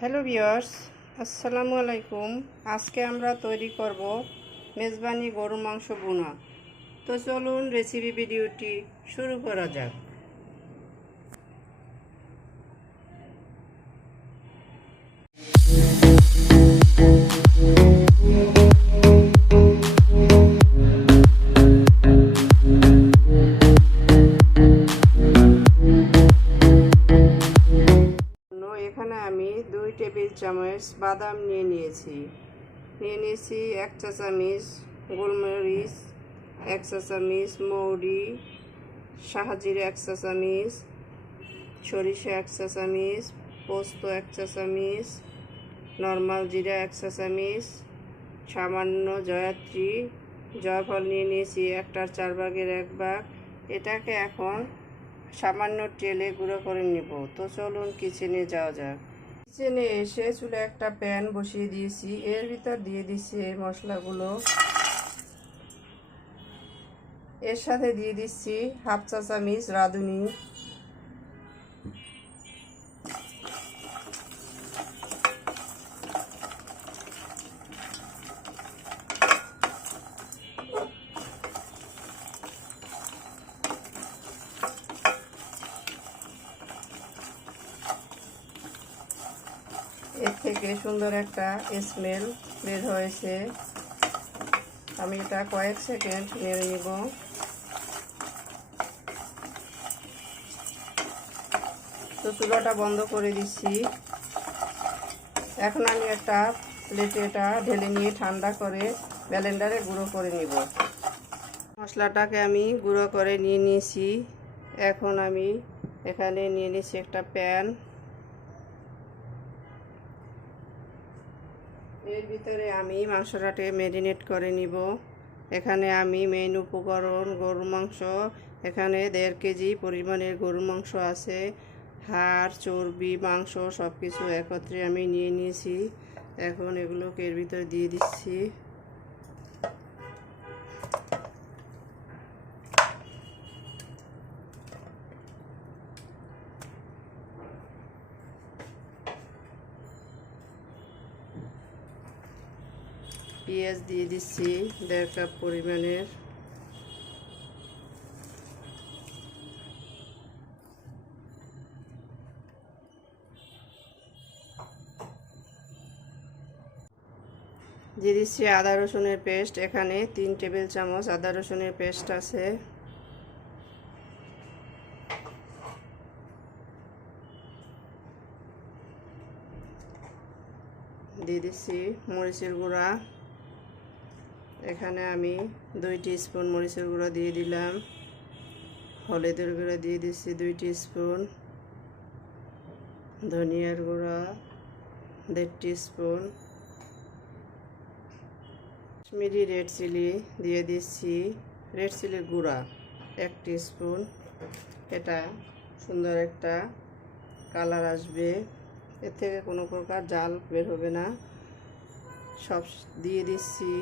Hello বিয়ার্স আসসালামু আলাইকুম। আজকে আমরা তৈরি করব মেজবানি গরু মাংস বোনা তো চলুন রেসিপি ভিডিওটি শুরু করা যাক। বাদাম নিয়ে নিয়েছি। নিয়ে নিয়েছি এক চা চামচ গোলমরিচ এক চা চামচ মৌরি, শাহাজির এক চা চামচ সরিষা এক চা চামচ পোস্ত এক চা চামচ নর্মাল জিরা এক চা চামচ সামান্য জয়াত্রী জয়ফল নিয়ে নিয়েছি, একটার চার ভাগের এক ভাগ। এটাকে এখন সামান্য তেলে গুঁড়ো করে নিব। তো চলুন কিচেনে যাওয়া যাক। কিচেনে এসে চুলে একটা প্যান বসিয়ে দিয়েছি। এর ভিতর দিয়ে দিচ্ছি এই মশলাগুলো। এর সাথে দিয়ে দিচ্ছি হাফ চা চামিচ রাঁধুনি এর থেকে সুন্দর একটা স্মেল বের হয়েছে। আমি এটা কয়েক সেকেন্ড নেড়ে নিব। তো চুলাটা বন্ধ করে দিচ্ছি। এখন আমি একটা প্লেটে এটা ঢেলে নিয়ে ঠান্ডা করে ব্যালেন্ডারে গুঁড়ো করে নিব। মশলাটাকে আমি গুঁড়ো করে নিয়ে নিয়েছি। এখন আমি এখানে নিয়ে নিয়েছি একটা প্যান এর ভিতরে আমি মাংসটাকে ম্যারিনেট করে নিব। এখানে আমি মেইন উপকরণ গরুর মাংস। এখানে দেড় কেজি পরিমাণের গরুর মাংস আছে। হাড়, চর্বি, মাংস সব কিছু একত্রে আমি নিয়ে নিয়েছি। এখন এগুলোকে এর ভিতরে দিয়ে দিচ্ছি। পেঁয়াজ দিয়ে দিচ্ছি দেড় কাপ পরিমাণের। দিয়ে দিচ্ছি আদা রসুনের পেস্ট, এখানে তিন টেবিল চামচ আদা রসুনের পেস্ট আছে। দিয়ে দিচ্ছি মরিচের গুঁড়া। এখানে আমি দুই স্পুন মরিচের গুঁড়া দিয়ে দিলাম। হলুদের গুঁড়া দিয়ে দিচ্ছি দুই স্পুন ধনিয়ার গুঁড়া দেড় স্পুন কাশ্মীরি রেড চিলি দিয়ে দিচ্ছি। রেড চিলির গুঁড়া এক স্পুন এটা সুন্দর একটা কালার আসবে। এর থেকে কোনো প্রকার জাল বের হবে না। সব দিয়ে দিচ্ছি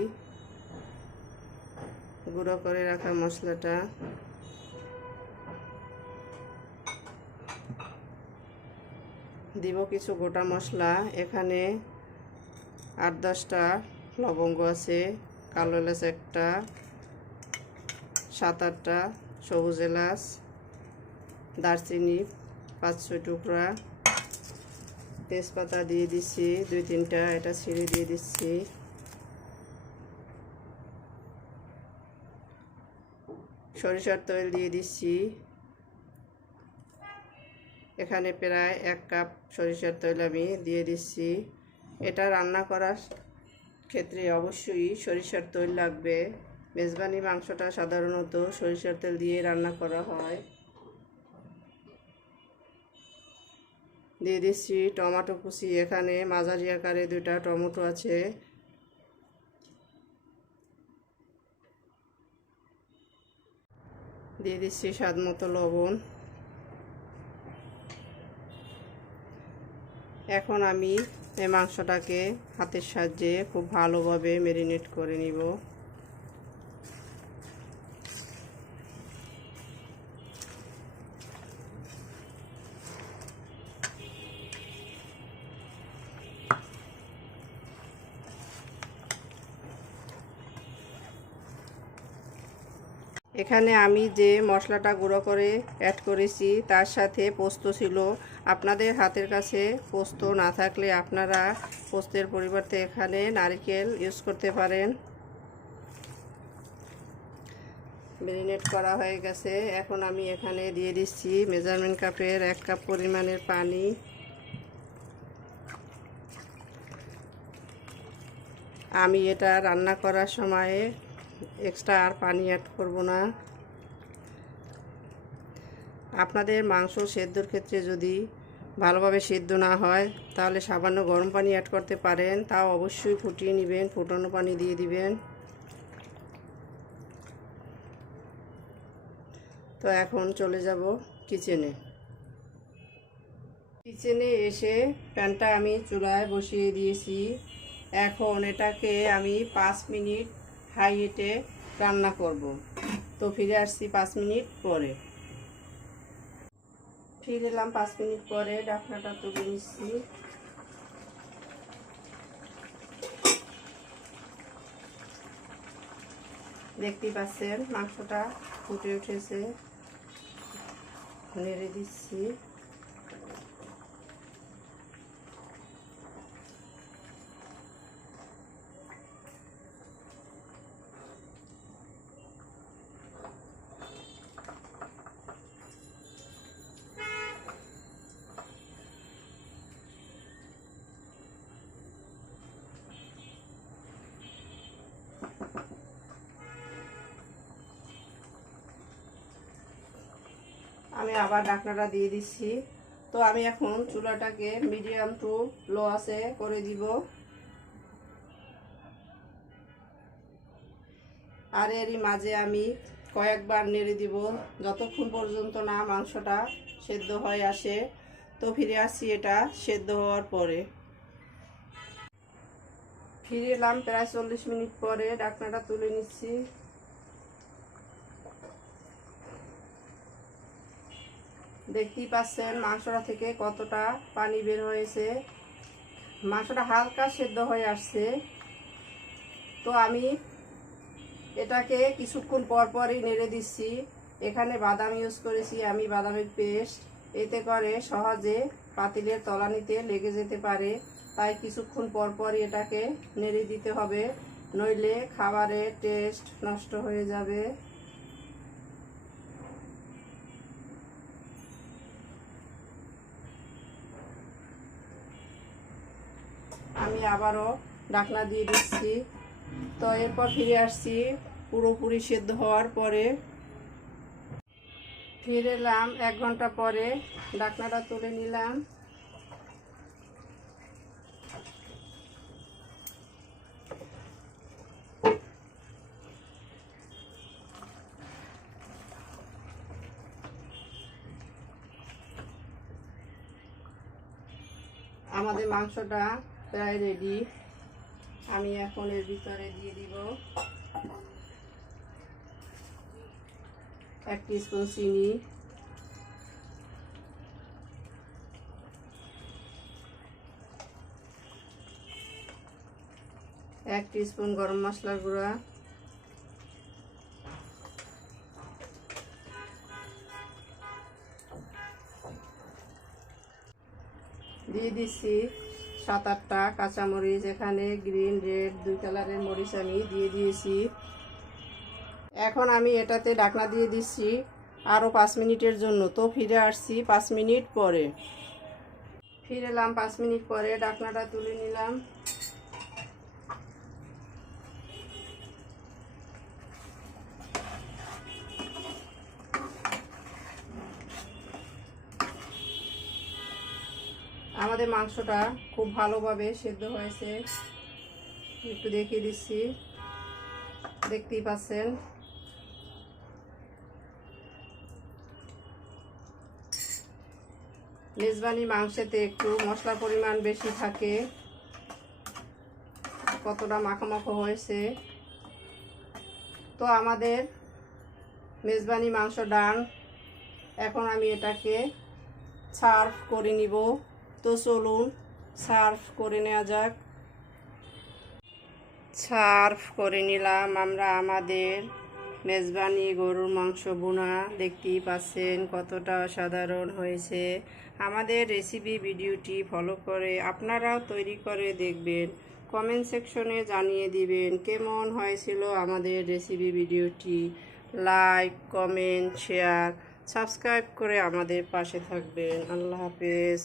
গুঁড়ো করে রাখা মশলাটা। দিব কিছু গোটা মশলা। এখানে আট দশটা লবঙ্গ আছে, কালো এলাচ একটা, সাত আটটা সবুজ এলাচ, দারচিনি পাঁচ ছয় টুকরা, তেজপাতা দিয়ে দিচ্ছি দুই তিনটা, এটা ছিঁড়ে দিয়ে দিচ্ছি। সরিষার তেল দিয়ে দিচ্ছি। এখানে প্রায় এক কাপ সরিষার তেল আমি দিয়ে দিচ্ছি। এটা রান্না করার ক্ষেত্রে অবশ্যই সরিষার তেল লাগবে। মেজবানি মাংসটা সাধারণত সরিষার তেল দিয়ে রান্না করা হয়। দিয়ে দিচ্ছি টমেটো কুচি। এখানে মাঝারি আকারে দুটা টমেটো আছে। দিয়ে দিচ্ছি স্বাদ মতো লবণ। এখন আমি এই মাংসটাকে হাতের সাহায্যে খুব ভালোভাবে ম্যারিনেট করে নিব। এখানে আমি যে মশলাটা গুঁড়ো করে অ্যাড করেছি, তার সাথে পোস্ত ছিল। আপনাদের হাতের কাছে পোস্ত না থাকলে আপনারা পোস্তের পরিবর্তে এখানে নারকেল ইউজ করতে পারেন। মেরিনেট করা হয়ে গেছে। এখন আমি এখানে দিয়ে দিচ্ছি মেজারমেন্ট কাপের এক কাপ পরিমাণের পানি। আমি এটা রান্না করার সময় এক্সট্রা আর পানি অ্যাড করব না। আপনাদের মাংস সেদ্ধর ক্ষেত্রে যদি ভালোভাবে সেদ্ধ না হয়, তাহলে সামান্য গরম পানি অ্যাড করতে পারেন। তাও অবশ্যই ফুটিয়ে নেবেন, ফুটানো পানি দিয়ে দিবেন। তো এখন চলে যাব কিচেনে। কিচেনে এসে প্যানটা আমি চুলায় বসিয়ে দিয়েছি। এখন এটাকে আমি পাঁচ মিনিট হাই হিটে রান্না করব। তো ফিরে আসছি পাঁচ মিনিট পরে। ফিরে এলাম পাঁচ মিনিট পরে, ডাকনাটা তুলে নিচ্ছি। দেখতেই পাচ্ছেন, মাংসটা ফুটে উঠেছে। নেড়ে দিচ্ছি। আমি আবার ঢাকনাটা দিয়ে দিচ্ছি। তো আমি এখন চুলাটাকে মিডিয়াম টু লো আছে করে দিব। আর এরই মাঝে আমি কয়েকবার নেড়ে দিব। যতক্ষণ পর্যন্ত না মাংসটা সেদ্ধ হয়ে আসে, তো ফিরে আসছি এটা সেদ্ধ হওয়ার পরে। ফিরে এলাম প্রায় চল্লিশ মিনিট পরে, ডাকনাটা তুলে নিচ্ছি। দেখতেই পাচ্ছেন মাংসটা থেকে কতটা পানি বের হয়েছে। মাংসটা হালকা সেদ্ধ হয়ে আসছে। তো আমি এটাকে কিছুক্ষণ পর পরই নেড়ে দিচ্ছি। এখানে বাদাম ইউজ করেছি আমি, বাদামের পেস্ট। এতে করে সহজে পাতিলের তলানিতে লেগে যেতে পারে। তাই কিছুক্ষণ পর পরই এটাকে নেড়ে দিতে হবে। নইলে খাবারের টেস্ট নষ্ট হয়ে যাবে। আমি আবারও ডাকনা দিয়ে দিচ্ছি। তো এরপর ফিরে আসছি পুরোপুরি সেদ্ধ হওয়ার পরে। ফিরে এলাম এক ঘণ্টা পরে, ডাকনাটা তুলে নিলাম। আমাদের মাংসটা প্রায় রেডি আমি এখন এর ভিতরে দিয়ে দিব এক স্পুন চিনি। এক স্পুন গরম মশলার গুঁড়া। দিয়ে দিচ্ছি সাত আটটা কাঁচামরিচ এখানে গ্রিন রেড দুই কালারের মরিচ আমি দিয়ে দিয়েছি। এখন আমি এটাতে ডাকনা দিয়ে দিচ্ছি আরও পাঁচ মিনিটের জন্য। তো ফিরে আসছি পাঁচ মিনিট পরে। ফিরে এলাম পাঁচ মিনিট পরে ডাকনাটা তুলে নিলাম। আমাদের মাংসটা খুব ভালোভাবে সেদ্ধ হয়েছে। একটু দেখিয়ে দিচ্ছি। দেখতেই পাচ্ছেন। মেজবানি মাংসেতে একটু মশলার পরিমাণ বেশি থাকে। কতটা মাখামাখো হয়েছে। তো আমাদের মেজবানি মাংস ডান। এখন আমি এটাকে সার্ভ করে নিব। তো চলুন, সার্ভ করে নেওয়া যাক। সার্ভ করে নিলাম আমরা আমাদের মেজবানি গরুর মাংস বোনা। দেখতেই পাচ্ছেন কতটা অসাধারণ হয়েছে। আমাদের রেসিপি ভিডিওটি ফলো করে আপনারাও তৈরি করে দেখবেন। কমেন্ট সেকশনে জানিয়ে দিবেন কেমন হয়েছিল আমাদের রেসিপি ভিডিওটি। লাইক কমেন্ট শেয়ার সাবস্ক্রাইব করে আমাদের পাশে থাকবেন। আল্লাহ হাফেজ।